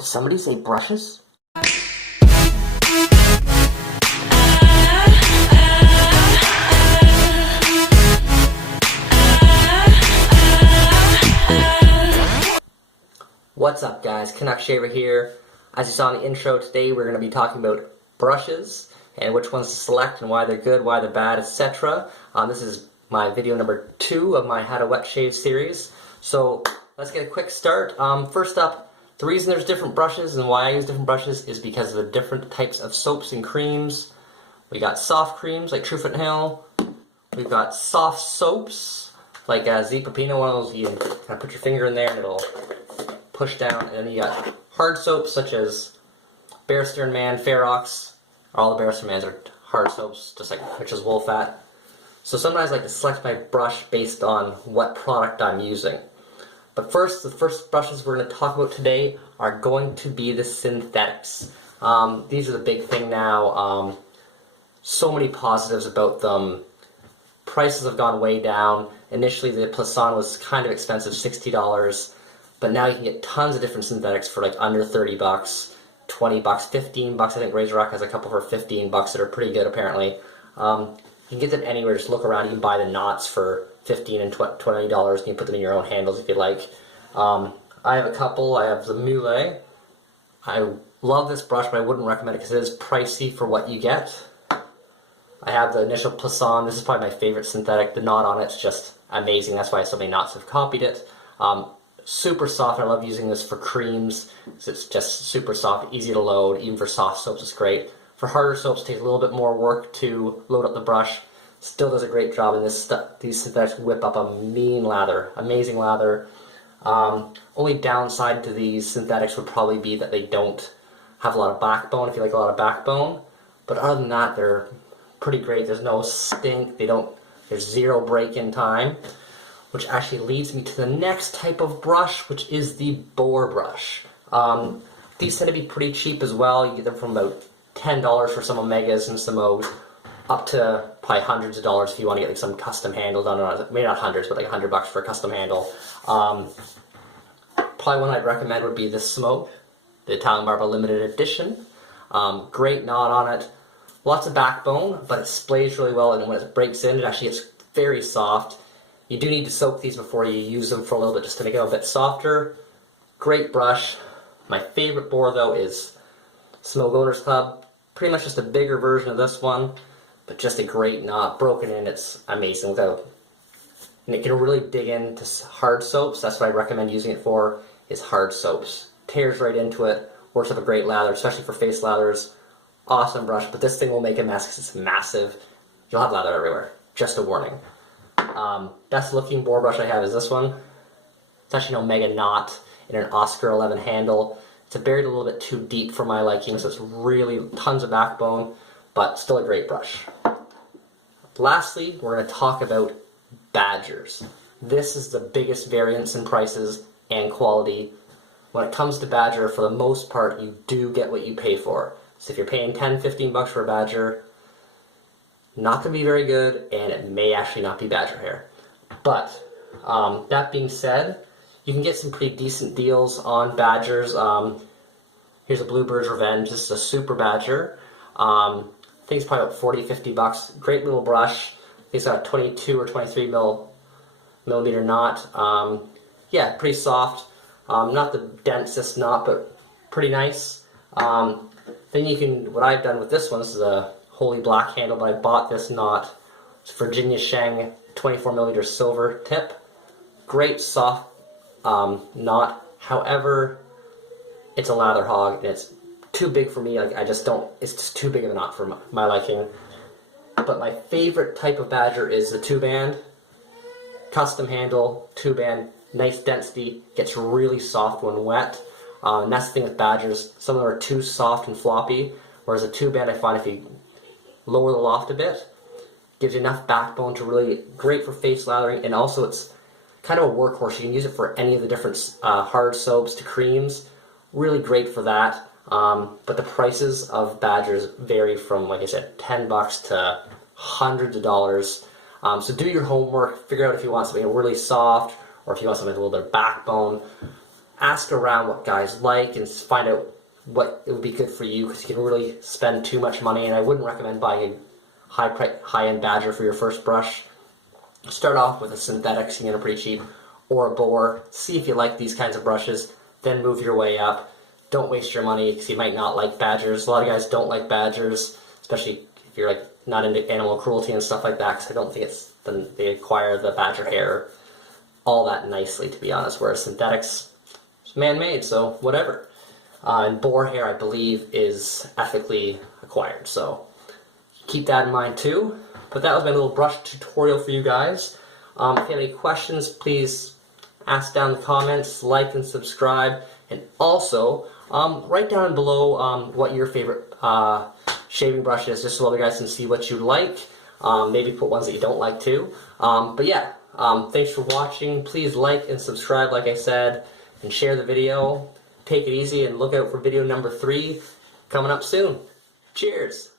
Did somebody say brushes? What's up guys, Canuck Shaver here. As you saw in the intro, today we're going to be talking about brushes and which ones to select and why they're good, why they're bad, etc. This is my video number 2 of my How to Wet Shave series. So let's get a quick start. First up, the reason there's different brushes and why I use different brushes is because of the different types of soaps and creams. We got soft creams like Truth and Hill. We've got soft soaps like Zepapino, one of those you kind of put your finger in there and it'll push down. And then you got hard soaps such as Bear Stearns Man, Ferox. All the Bear Stearns Mans are hard soaps, just like which is wool fat. So sometimes I like to select my brush based on what product I'm using. But first, the first brushes we're going to talk about today are going to be the synthetics. These are the big thing now. So many positives about them. Prices have gone way down. Initially the Plasson was kind of expensive, $60, but now you can get tons of different synthetics for like under 30 bucks, 20 bucks, 15 bucks. I think Razor Rock has a couple for 15 bucks that are pretty good apparently. You can get them anywhere, just look around. You can buy the knots for $15 and $20 and you put them in your own handles if you like. I have a couple. I have the Mule. I love this brush, but I wouldn't recommend it because it is pricey for what you get. I have the initial Plasson. This is probably my favorite synthetic. The knot on it's just amazing. That's why so many knots have copied it. Super soft. I love using this for creams because it's just super soft, easy to load. Even for soft soaps, it's great. For harder soaps, it takes a little bit more work to load up the brush. Still does a great job, and these synthetics whip up a mean lather, amazing lather. Only downside to these synthetics would probably be that they don't have a lot of backbone, if you like a lot of backbone. But other than that, they're pretty great. There's no stink. There's zero break-in time, which actually leads me to the next type of brush, which is the Boar brush. These tend to be pretty cheap as well. You get them from about $10 for some Omegas and some O's, up to probably hundreds of dollars if you want to get like some custom handle done on it. Maybe not hundreds, but like $100 for a custom handle. Probably one I'd recommend would be the Smoke, the Italian Barber limited edition. Great knot on it, lots of backbone, but it splays really well, and when it breaks in, it actually gets very soft. You do need to soak these before you use them for a little bit just to make it a bit softer. Great brush. My favorite Boar though is Smoke Owners Club. Pretty much just a bigger version of this one, but just a great knot, broken in. It's amazing and it can really dig into hard soaps. That's what I recommend using it for, is hard soaps. Tears right into it, works up a great lather, especially for face lathers. Awesome brush, but this thing will make a mess because it's massive. You'll have lather everywhere. Just a warning. Best looking Boar brush I have is this one. It's actually an Omega knot in an Oscar 11 handle. It's buried a little bit too deep for my liking, so it's really tons of backbone, but still a great brush. Lastly, we're going to talk about Badgers. This is the biggest variance in prices and quality. When it comes to Badger, for the most part, you do get what you pay for. So if you're paying 10, 15 bucks for a Badger, not going to be very good, and it may actually not be Badger hair. But that being said, you can get some pretty decent deals on Badgers. Here's a Bluebird's Revenge. This is a Super Badger. I think it's probably about 40, 50 bucks. Great little brush. I think it's got a 22 or 23 millimeter knot. Yeah, pretty soft. Not the densest knot, but pretty nice. Then you can, what I've done with this one, this is a Holy Black handle, but I bought this knot. It's Virginia Sheng 24 millimeter silver tip. Great soft knot. However, it's a lather hog and it's too big for me. Like, it's just too big of a knot for my liking. But my favorite type of Badger is the 2-band. Custom handle, 2-band, nice density, gets really soft when wet. And that's the thing with Badgers, some of them are too soft and floppy, whereas a 2-band I find if you lower the loft a bit, gives you enough backbone to really, great for face lathering, and also it's kind of a workhorse. You can use it for any of the different hard soaps to creams. Really great for that. But the prices of Badgers vary from, like I said, 10 bucks to hundreds of dollars. So do your homework, figure out if you want something really soft or if you want something with a little bit of backbone. ask around what guys like and find out what it would be good for you, because you can really spend too much money, and I wouldn't recommend buying a high-end Badger for your first brush. Start off with a synthetic, so you can get it pretty cheap, or a Boar. See if you like these kinds of brushes, then move your way up. Don't waste your money, because you might not like Badgers. A lot of guys don't like Badgers, especially if you're like not into animal cruelty and stuff like that, because I don't think they acquire the Badger hair all that nicely, to be honest, whereas synthetics, it's man-made, so whatever. And Boar hair, I believe, is ethically acquired, so keep that in mind too. But that was my little brush tutorial for you guys. If you have any questions, please ask down in the comments, like and subscribe, and also write down below what your favorite shaving brush is, just so other guys can see what you like. Maybe put ones that you don't like too. But yeah, thanks for watching. Please like and subscribe, like I said, and share the video. Take it easy and look out for video number 3 coming up soon. Cheers!